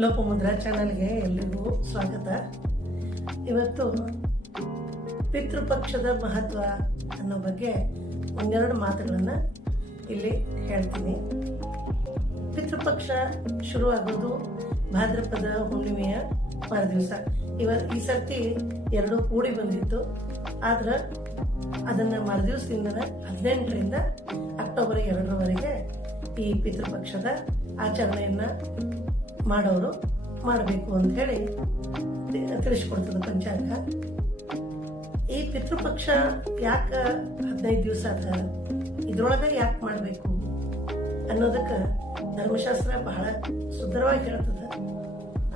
ಲೋಪಮುದ್ರಾ ಚಾನಲ್ಗೆ ಎಲ್ರಿಗೂ ಸ್ವಾಗತ. ಇವತ್ತು ಪಿತೃಪಕ್ಷದ ಮಹತ್ವ ಅನ್ನೋ ಬಗ್ಗೆ ಒಂದೆರಡು ಮಾತುಗಳನ್ನು ಇಲ್ಲಿ ಹೇಳ್ತೀನಿ. ಪಿತೃಪಕ್ಷ ಶುರುವಾಗೋದು ಭಾದ್ರಪದ ಹುಣ್ಣಿಮೆಯ ಮರುದಿವಸ. ಇವ ಈ ಸರ್ತಿ ಎರಡು ಕೂಡಿ ಬಂದಿತ್ತು. ಆದ್ರೆ ಅದನ್ನು ಮರುದಿವಸದಿಂದ ಹದಿನೆಂಟರಿಂದ ಅಕ್ಟೋಬರ್ ಎರಡರವರೆಗೆ ಈ ಪಿತೃಪಕ್ಷದ ಆಚರಣೆಯನ್ನ ಮಾಡೋರು ಮಾಡಬೇಕು ಅಂತ ಹೇಳಿ ತಿಳಿಸ್ಕೊಡ್ತದೆ ಪಂಚಾಂಗ ಈ ಪಿತೃಪಕ್ಷ ಯಾಕೆ ಹದಿನೈದು ದಿವಸ ಅದ? ಇದ್ರೊಳಗೆ ಯಾಕೆ ಮಾಡಬೇಕು ಅನ್ನೋದಕ್ಕೆ ಧರ್ಮಶಾಸ್ತ್ರ ಬಹಳ ಸುಂದರವಾಗಿ ಹೇಳ್ತದೆ.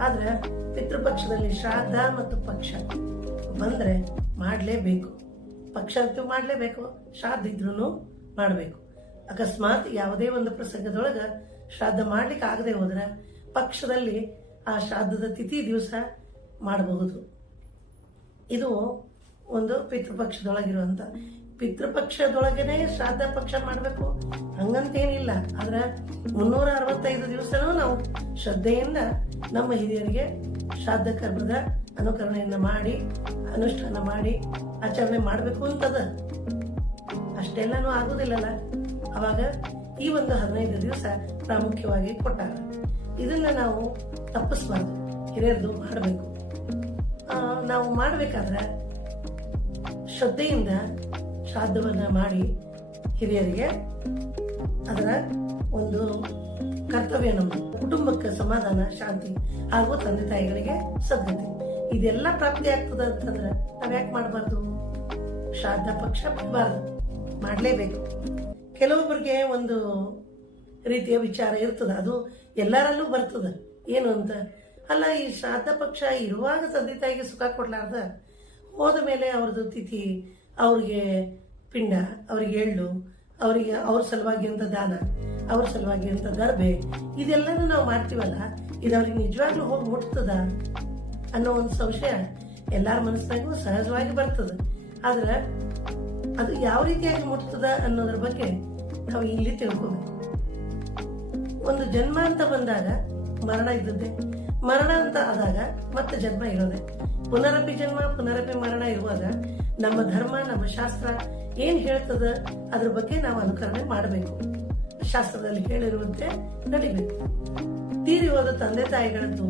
ಆದ್ರೆ ಪಿತೃಪಕ್ಷದಲ್ಲಿ ಶ್ರಾದ್ದ ಮತ್ತು ಪಕ್ಷ ಬಂದ್ರೆ ಮಾಡಲೇಬೇಕು. ಪಕ್ಷ ಅಂತೂ ಮಾಡಲೇಬೇಕು, ಶ್ರಾದ್ದ ಇದ್ರೂ ಮಾಡಬೇಕು. ಅಕಸ್ಮಾತ್ ಯಾವುದೇ ಒಂದು ಪ್ರಸಂಗದೊಳಗೆ ಶ್ರಾದ್ದ ಮಾಡ್ಲಿಕ್ಕೆ ಆಗದೆ ಹೋದ್ರೆ ಪಕ್ಷದಲ್ಲಿ ಆ ಶ್ರಾದ್ದದ ತಿಥಿ ದಿವಸ ಮಾಡಬಹುದು. ಇದು ಒಂದು ಪಿತೃಪಕ್ಷದೊಳಗಿರುವಂತ. ಪಿತೃಪಕ್ಷದೊಳಗೇನೆ ಶ್ರಾದ್ದ ಪಕ್ಷ ಮಾಡಬೇಕು. ಹಂಗಂತೇನಿಲ್ಲ. ಆದ್ರೆ ಮುನ್ನೂರ ಅರವತ್ತೈದು ದಿವಸನೂ ನಾವು ಶ್ರದ್ಧೆಯಿಂದ ನಮ್ಮ ಹಿರಿಯರಿಗೆ ಶ್ರಾದ್ದ ಕರ್ಮದ ಅನುಕರಣೆಯನ್ನು ಮಾಡಿ, ಅನುಷ್ಠಾನ ಮಾಡಿ, ಆಚರಣೆ ಮಾಡಬೇಕು ಅಂತದ. ಅಷ್ಟೆಲ್ಲನೂ ಆಗುದಿಲ್ಲಲ್ಲ. ಅವಾಗ ಈ ಒಂದು ಹದಿನೈದು ದಿವಸ ಪ್ರಾಮುಖ್ಯವಾಗಿ ಕೊಟ್ಟಾರ. ಇದನ್ನ ನಾವು ತಪ್ಪಿಸ್ಬಾರ್ದು ಹಿರಿಯರ್ದು ಮಾಡಬೇಕು. ನಾವು ಮಾಡಬೇಕಾದ್ರೆ ಶ್ರದ್ಧೆಯಿಂದ ಶ್ರಾದ್ದವನ್ನ ಮಾಡಿ ಹಿರಿಯರಿಗೆ ಅದರ ಒಂದು ಕರ್ತವ್ಯ ನಮ್ಮದು ಕುಟುಂಬಕ್ಕೆ ಸಮಾಧಾನ, ಶಾಂತಿ ಹಾಗೂ ತಂದೆ ತಾಯಿಗಳಿಗೆ ಸದ್ಗತಿ ಇದೆಲ್ಲ ಪ್ರಾಪ್ತಿ ಆಗ್ತದ ಅಂತಂದ್ರೆ ನಾವ್ ಯಾಕೆ ಮಾಡಬಾರ್ದು? ಶ್ರಾದ್ದ ಪಕ್ಷ ಬಿಡಬಾರ್ದು ಮಾಡಲೇಬೇಕು. ಕೆಲವೊಬ್ಬರಿಗೆ ಒಂದು ರೀತಿಯ ವಿಚಾರ ಇರ್ತದೆ. ಅದು ಎಲ್ಲರಲ್ಲೂ ಬರ್ತದ. ಏನು ಅಂತ? ಅಲ್ಲ, ಈ ಶ್ರಾದ್ದ ಪಕ್ಷ ಇರುವಾಗ ತಂದೆ ತಾಯಿಗೆ ಸುಖ ಕೊಡ್ಲಾರ್ದ? ಹೋದ ಮೇಲೆ ಅವ್ರದ್ದು ತಿಥಿ, ಅವ್ರಿಗೆ ಪಿಂಡ, ಅವ್ರಿಗೆ ಎಳ್ಳು, ಅವರಿಗೆ ಅವ್ರ ಸಲುವಾಗಿ ಅಂತ ದಾನ, ಅವ್ರ ಸಲುವಾಗಿ ಅಂತ ಗರ್ಭೆ, ಇದೆಲ್ಲನೂ ನಾವು ಮಾಡ್ತೀವಲ್ಲ? ಇದು ಅವ್ರಿಗೆ ನಿಜವಾಗ್ಲೂ ಹೋಗಿ ಮುಟ್ತದ ಅನ್ನೋ ಒಂದು ಸಂಶಯ ಎಲ್ಲಾರ ಮನಸ್ಸಿನಾಗೂ ಸಹಜವಾಗಿ ಬರ್ತದ. ಆದ್ರೆ ಅದು ಯಾವ ರೀತಿಯಾಗಿ ಮುಟ್ತದ ಅನ್ನೋದ್ರ ಬಗ್ಗೆ ನಾವು ಇಲ್ಲಿ ತಿಳ್ಕೋಬೇಕು. ಒಂದು ಜನ್ಮ ಅಂತ ಬಂದಾಗ ಮರಣ ಇದ್ದದ್ದೇ. ಮರಣ ಅಂತ ಆದಾಗ ಮತ್ತೆ ಜನ್ಮ ಇರೋದೆ. ಪುನರಪಿ ಜನ್ಮ, ಪುನರಪಿ ಮರಣ ಇರುವಾಗ ನಮ್ಮ ಧರ್ಮ, ನಮ್ಮ ಶಾಸ್ತ್ರ ಏನ್ ಹೇಳ್ತದ ಅದ್ರ ಬಗ್ಗೆ ನಾವು ಅನುಕರಣೆ ಮಾಡಬೇಕು. ಶಾಸ್ತ್ರದಲ್ಲಿ ಹೇಳಿರುವಂತೆ ನಡಿಬೇಕು. ತೀರಿ ಹೋದ ತಂದೆ ತಾಯಿಗಳದ್ದು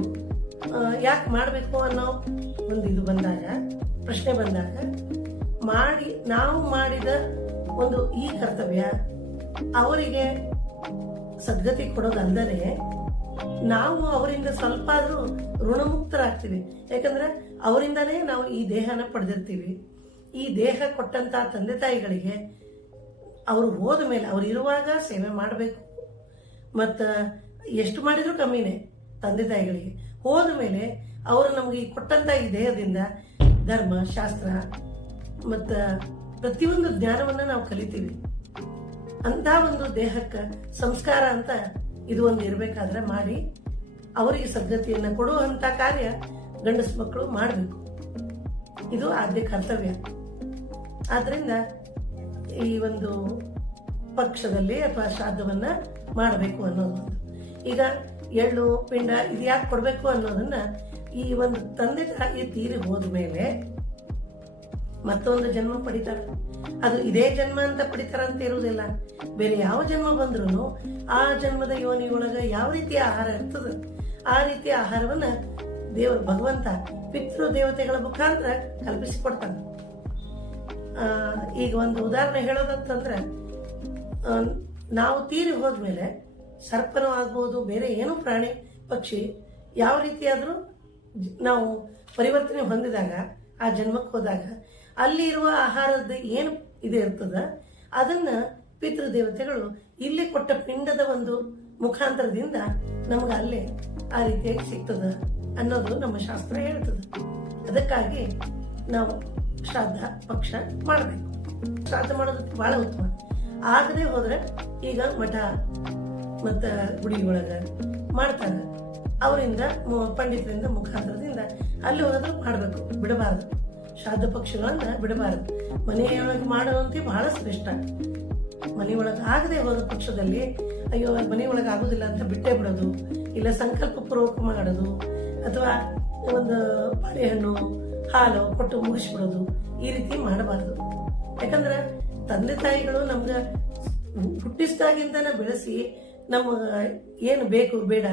ಯಾಕೆ ಮಾಡಬೇಕು ಅನ್ನೋ ಒಂದು ಇದು ಬಂದಾಗ, ಪ್ರಶ್ನೆ ಬಂದಾಗ, ಮಾಡಿ, ನಾವು ಮಾಡಿದ ಒಂದು ಈ ಕರ್ತವ್ಯ ಅವರಿಗೆ ಸದ್ಗತಿ ಕೊಡೋದಲ್ಲದೆ ನಾವು ಅವರಿಂದ ಸ್ವಲ್ಪ ಆದರೂ ಋಣಮುಕ್ತರಾಗ್ತೀವಿ. ಯಾಕಂದ್ರೆ ಅವರಿಂದನೇ ನಾವು ಈ ದೇಹನ ಪಡೆದಿರ್ತೀವಿ. ಈ ದೇಹ ಕೊಟ್ಟಂತ ತಂದೆ ತಾಯಿಗಳಿಗೆ ಅವರು ಹೋದ ಮೇಲೆ ಅವ್ರು ಇರುವಾಗ ಸೇವೆ ಮಾಡಬೇಕು. ಮತ್ತು ಎಷ್ಟು ಮಾಡಿದರೂ ಕಮ್ಮಿನೇ ತಂದೆ ತಾಯಿಗಳಿಗೆ. ಹೋದ ಮೇಲೆ ಅವರು ನಮಗೆ ಈ ಕೊಟ್ಟಂತ ಈ ದೇಹದಿಂದ ಧರ್ಮ, ಶಾಸ್ತ್ರ ಮತ್ತು ಪ್ರತಿಯೊಂದು ಜ್ಞಾನವನ್ನು ನಾವು ಕಲಿತೀವಿ. ಅಂತ ಒಂದು ದೇಹಕ್ಕೆ ಸಂಸ್ಕಾರ ಅಂತ ಇದು ಒಂದು ಇರಬೇಕಾದ್ರೆ ಮಾಡಿ, ಅವರಿಗೆ ಸದ್ಗತಿಯನ್ನ ಕೊಡುವಂತ ಕಾರ್ಯ ಗಂಡಸು ಮಕ್ಕಳು ಮಾಡಬೇಕು. ಇದು ಆದ್ಯ ಕರ್ತವ್ಯ. ಆದ್ರಿಂದ ಈ ಒಂದು ಪಕ್ಷದಲ್ಲಿ ಅಥವಾ ಶ್ರಾದ್ದವನ್ನ ಮಾಡಬೇಕು ಅನ್ನೋದು. ಈಗ ಎಳ್ಳು, ಪಿಂಡ ಇದು ಯಾಕೆ ಕೊಡಬೇಕು ಅನ್ನೋದನ್ನ ಈ ಒಂದು ತಂದೆ ತಾಯಿ ತೀರಿ ಹೋದ ಮೇಲೆ ಮತ್ತೊಂದು ಜನ್ಮ ಪಡಿತಾರ ಅದು ಇದೇ ಜನ್ಮ ಅಂತ ಪಡಿತಾರ ಅಂತ ಇರುವುದಿಲ್ಲ. ಬೇರೆ ಯಾವ ಜನ್ಮ ಬಂದ್ರು ಆ ಜನ್ಮದ ಯೋನಿ ಒಳಗ ಯಾವ ರೀತಿಯ ಆಹಾರ ಇರ್ತದ, ಆ ರೀತಿಯ ಆಹಾರವನ್ನ ದೇವರು ಭಗವಂತ ಪಿತೃ ದೇವತೆಗಳ ಮುಖಾಂತರ ಕಲ್ಪಿಸಿಕೊಡ್ತಾನೆ. ಈಗ ಒಂದು ಉದಾಹರಣೆ ಹೇಳೋದಂತಂದ್ರೆ ನಾವು ತೀರಿ ಹೋದ್ಮೇಲೆ ಸರ್ಪನೂ ಆಗ್ಬೋದು, ಬೇರೆ ಏನು ಪ್ರಾಣಿ ಪಕ್ಷಿ ಯಾವ ರೀತಿಯಾದ್ರೂ ನಾವು ಪರಿವರ್ತನೆ ಹೊಂದಿದಾಗ, ಆ ಜನ್ಮಕ್ಕೆ ಹೋದಾಗ ಅಲ್ಲಿ ಇರುವ ಆಹಾರದ ಏನು ಇದೆ ಇರ್ತದ ಅದನ್ನ ಪಿತೃದೇವತೆಗಳು ಇಲ್ಲಿ ಕೊಟ್ಟ ಪಿಂಡದ ಒಂದು ಮುಖಾಂತರದಿಂದ ನಮ್ಗೆ ಅಲ್ಲೇ ಆ ರೀತಿಯಾಗಿ ಸಿಗ್ತದ ಅನ್ನೋದು ನಮ್ಮ ಶಾಸ್ತ್ರ ಹೇಳ್ತದೆ. ಅದಕ್ಕಾಗಿ ನಾವು ಶ್ರಾದ್ದ ಪಕ್ಷ ಮಾಡಬೇಕು. ಶ್ರಾದ್ದ ಮಾಡೋದು ಬಹಳ ಉತ್ತಮ. ಆಗದೆ ಹೋದ್ರೆ ಈಗ ಮಠ ಮತ್ತ ಗುಡಿ ಒಳಗ ಮಾಡ್ತಾರೆ. ಅವರಿಂದ ಪಂಡಿತರಿಂದ ಮುಖಾಂತರದಿಂದ ಅಲ್ಲಿ ಹೋದ್ರು ಮಾಡಬೇಕು, ಬಿಡಬಾರದು. ಶ್ರಾದ್ದ ಪಕ್ಷಗಳನ್ನ ಬಿಡಬಾರದು. ಮನೆಯೊಳಗೆ ಮಾಡುವಂತೆ ಬಹಳ ಶ್ರೇಷ್ಠ. ಮನೆಯೊಳಗೆ ಆಗದೆ ಹೋದ ಪಕ್ಷದಲ್ಲಿ, ಅಯ್ಯೋ, ಮನೆಯೊಳಗೆ ಆಗುದಿಲ್ಲ ಅಂತ ಬಿಟ್ಟೇ ಬಿಡೋದು, ಇಲ್ಲ ಸಂಕಲ್ಪ ಪೂರ್ವಕ ಮಾಡೋದು, ಅಥವಾ ಒಂದು ಬಾಳೆಹಣ್ಣು ಹಾಲು ಕೊಟ್ಟು ಮುಗಿಸ್ಬಿಡೋದು, ಈ ರೀತಿ ಮಾಡಬಾರದು. ಯಾಕಂದ್ರೆ ತಂದೆ ತಾಯಿಗಳು ನಮ್ಗೆ ಹುಟ್ಟಿಸಿದಾಗಿಂದನೇ ಬೆಳೆಸಿ ನಮಗೆ ಏನು ಬೇಕು ಬೇಡ,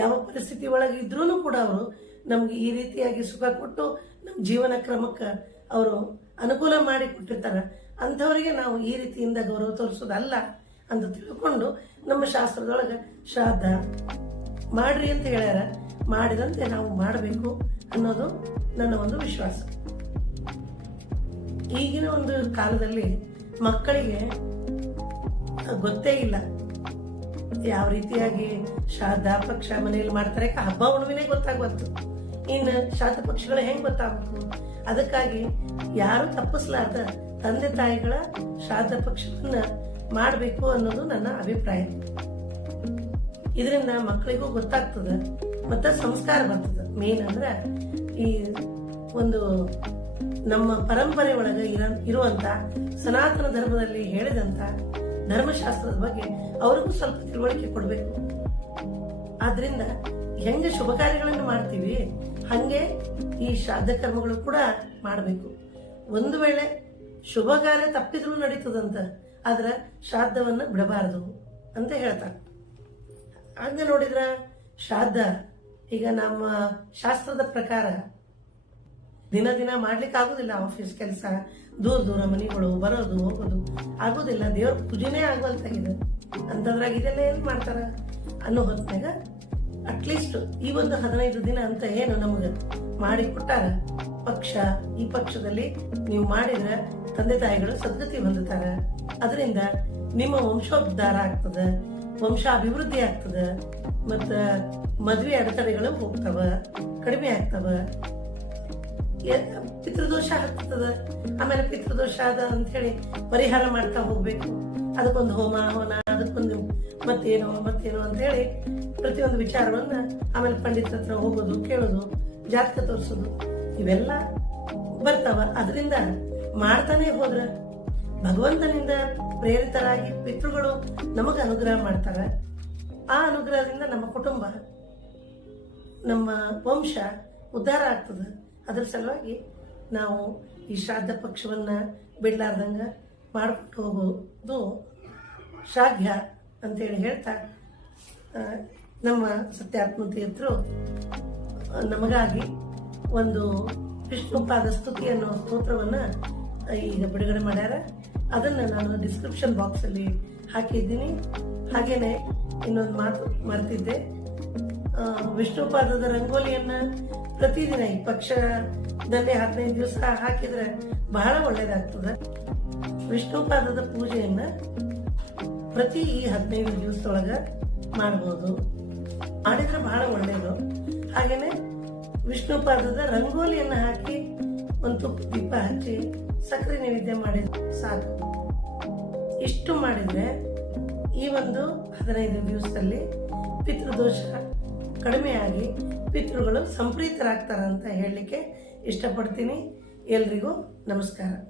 ಯಾವ ಪರಿಸ್ಥಿತಿ ಒಳಗೆ ಇದ್ರೂ ಕೂಡ ಅವರು ನಮ್ಗೆ ಈ ರೀತಿಯಾಗಿ ಸುಖ ಕೊಟ್ಟು ನಮ್ಮ ಜೀವನ ಕ್ರಮಕ್ಕೆ ಅವರು ಅನುಕೂಲ ಮಾಡಿ ಕೊಟ್ಟಿರ್ತಾರೆ. ಅಂಥವರಿಗೆ ನಾವು ಈ ರೀತಿಯಿಂದ ಗೌರವ ತೋರಿಸೋದಲ್ಲ ಅಂತ ತಿಳ್ಕೊಂಡು ನಮ್ಮ ಶಾಸ್ತ್ರದೊಳಗೆ ಶ್ರಾದ್ದ ಮಾಡ್ರಿ ಅಂತ ಹೇಳ್ಯಾರ. ಮಾಡಿದಂತೆ ನಾವು ಮಾಡಬೇಕು ಅನ್ನೋದು ನನ್ನ ಒಂದು ವಿಶ್ವಾಸ. ಈಗಿನ ಒಂದು ಕಾಲದಲ್ಲಿ ಮಕ್ಕಳಿಗೆ ಗೊತ್ತೇ ಇಲ್ಲ. ಯಾವ ರೀತಿಯಾಗಿ ಶ್ರಾದ್ದ, ಪಕ್ಷ ಮನೆಯಲ್ಲಿ ಮಾಡ್ತಾರೆ. ಹಬ್ಬ ಹುಣ್ಣಿಮೆನೇ ಗೊತ್ತಾಗ್ಬಾರ್ದು ಇನ್ನು ಶಾಸ್ತ್ರ ಪಕ್ಷಗಳು ಹೆಂಗ್ ಗೊತ್ತಾಗಬೇಕು? ಅದಕ್ಕಾಗಿ ಯಾರು ತಪ್ಪಿಸ್ಲಾರ್ದ ತಂದೆ ತಾಯಿಗಳ ಶ್ರಾದ್ದ ಪಕ್ಷವನ್ನ ಮಾಡಬೇಕು ಅನ್ನೋದು ನನ್ನ ಅಭಿಪ್ರಾಯ. ಇದರಿಂದ ಮಕ್ಕಳಿಗೂ ಗೊತ್ತಾಗ್ತದ, ಮತ್ತ ಸಂಸ್ಕಾರ ಬರ್ತದ. ಮೇನ್ ಅಂದ್ರ ಈ ಒಂದು ನಮ್ಮ ಪರಂಪರೆ ಒಳಗ ಇರ, ಇರುವಂತ ಸನಾತನ ಧರ್ಮದಲ್ಲಿ ಹೇಳಿದಂತ ಧರ್ಮಶಾಸ್ತ್ರದ ಬಗ್ಗೆ ಅವ್ರಿಗೂ ಸ್ವಲ್ಪ ತಿಳುವಳಿಕೆ ಕೊಡಬೇಕು. ಆದ್ರಿಂದ ಹೆಂಗೆ ಶುಭ ಕಾರ್ಯಗಳನ್ನು ಮಾಡ್ತೀವಿ? ಹಂಗೆ ಈ ಶ್ರಾದ್ದ ಕರ್ಮಗಳು ಕೂಡ ಮಾಡಬೇಕು. ಒಂದು ವೇಳೆ ಶುಭ ಕಾರ್ಯ ತಪ್ಪಿದ್ರೂ ನಡೀತದಂತ, ಆದ್ರೆ ಶ್ರಾದ್ದವನ್ನ ಬಿಡಬಾರದು ಅಂತ ಹೇಳ್ತಾರೆ. ಹಂಗೆ ನೋಡಿದ್ರ ಶ್ರಾದ್ದ, ಈಗ ನಮ್ಮ ಶಾಸ್ತ್ರದ ಪ್ರಕಾರ ದಿನ ದಿನ ಮಾಡ್ಲಿಕ್ಕೆ ಆಗುದಿಲ್ಲ ಆಫೀಸ್ ಕೆಲಸ, ದೂರ ದೂರ ಮನೆಗಳು, ಬರೋದು, ಹೋಗೋದು. ಆಗೋದಿಲ್ಲ, ದೇವ್ರ ಪೂಜೆನೇ ಆಗುವಂತಾಗಿದೆ ಅಂತದ್ರಾಗ ಇದೆಲ್ಲ ಏನ್ ಮಾಡ್ತಾರ? ಅನ್ನೋ ಹೊತ್ನಾಗ ಅಟ್ಲೀಸ್ಟ್ ಈ ಒಂದು ಹದಿನೈದು ದಿನ ಅಂತ ಏನು ನಮಗೆ ಮಾಡಿ ಕೊಟ್ಟಾರ ಪಕ್ಷ, ಈ ಪಕ್ಷದಲ್ಲಿ ನೀವು ಮಾಡಿದ್ರ ತಂದೆ ತಾಯಿಗಳು ಸದ್ಗತಿ ಹೊಂದುತ್ತಾರ. ಅದರಿಂದ ನಿಮ್ಮ ವಂಶೋದ್ಧಾರ ಆಗ್ತದ ವಂಶ ಅಭಿವೃದ್ಧಿ ಆಗ್ತದ, ಮತ್ತ ಮದ್ವೆ ಅಡೆತಡೆಗಳು ಹೋಗ್ತಾವ, ಕಡಿಮೆ ಆಗ್ತವ. ಪಿತೃದೋಷ ಆಗ್ತದ. ಆಮೇಲೆ ಪಿತೃದೋಷ ಅದ ಅಂತ ಹೇಳಿ ಪರಿಹಾರ ಮಾಡ್ತಾ ಹೋಗ್ಬೇಕು. ಅದಕ್ಕೊಂದು ಹೋಮ, ಹವನ. ಅದಕ್ಕೊಂದು ಮತ್ತೇನು ಮತ್ತೇನು ಅಂತ ಹೇಳಿ ಪ್ರತಿಯೊಂದು ವಿಚಾರವನ್ನ ಆಮೇಲೆ ಪಂಡಿತರ ಹತ್ರ ಹೋಗೋದು, ಕೇಳೋದು, ಜಾತಕ ತೋರಿಸೋದು, ಇವೆಲ್ಲ ಬರ್ತಾವ. ಅದರಿಂದ ಮಾಡ್ತಾನೆ ಹೋದ್ರ ಭಗವಂತನಿಂದ ಪ್ರೇರಿತರಾಗಿ ಪಿತೃಗಳು ನಮಗ ಅನುಗ್ರಹ ಮಾಡ್ತಾರ. ಆ ಅನುಗ್ರಹದಿಂದ ನಮ್ಮ ಕುಟುಂಬ, ನಮ್ಮ ವಂಶ ಉದ್ಧಾರ ಆಗ್ತದೆ. ಅದರ ಸಲುವಾಗಿ ನಾವು ಈ ಶ್ರಾದ್ದ ಪಕ್ಷವನ್ನ ಬಿಡಲಾರ್ದಂಗ ಮಾಡ್ಬಿಟ್ಟು ಹೋಗೋದು ಶ್ರಾವ್ಯ ಅಂತೇಳಿ ಹೇಳ್ತಾ ನಮ್ಮ ಸತ್ಯಾತ್ಮ ತೀರ್ಥರು ನಮಗಾಗಿ ಒಂದು ವಿಷ್ಣುಪಾದ ಸ್ತುತಿ ಅನ್ನೋ ಸ್ತೋತ್ರವನ್ನ ಈಗ ಬಿಡುಗಡೆ ಮಾಡ್ಯಾರ. ಅದನ್ನ ನಾನು ಡಿಸ್ಕ್ರಿಪ್ಷನ್ ಬಾಕ್ಸ್ ಅಲ್ಲಿ ಹಾಕಿದ್ದೀನಿ. ಹಾಗೇನೆ ಇನ್ನೊಂದು ಮಾತು ಮರೆತಿದ್ದೆ. ವಿಷ್ಣುಪಾದದ ರಂಗೋಲಿಯನ್ನ ಪ್ರತಿದಿನ ಈ ಪಕ್ಷದಲ್ಲಿ ಹದಿನೈದು ದಿವಸ ಹಾಕಿದ್ರೆ ಬಹಳ ಒಳ್ಳೇದಾಗ್ತದೆ. ವಿಷ್ಣುಪಾದದ ಪೂಜೆಯನ್ನ ಪ್ರತಿ ಈ ಹದಿನೈದು ದಿವಸದೊಳಗ ಮಾಡಬಹುದು ಮಾಡಿದ್ರೆ ಬಹಳ ಒಳ್ಳೇದು. ಹಾಗೇನೆ ವಿಷ್ಣುಪಾದದ ರಂಗೋಲಿಯನ್ನು ಹಾಕಿ ಒಂದು ತುಪ್ಪ ದೀಪ ಹಚ್ಚಿ ಸಕ್ಕರೆ ನೈವೇದ್ಯ ಮಾಡಿದರೆ ಸಾಕು. ಇಷ್ಟು ಮಾಡಿದ್ರೆ ಈ ಒಂದು ಹದಿನೈದು ದಿವಸದಲ್ಲಿ ಪಿತೃದೋಷ ಕಡಿಮೆಯಾಗಿ ಪಿತೃಗಳು ಸಂಪ್ರೀತರಾಗ್ತಾರಂತ ಹೇಳಲಿಕ್ಕೆ ಇಷ್ಟಪಡ್ತೀನಿ. ಎಲ್ರಿಗೂ ನಮಸ್ಕಾರ.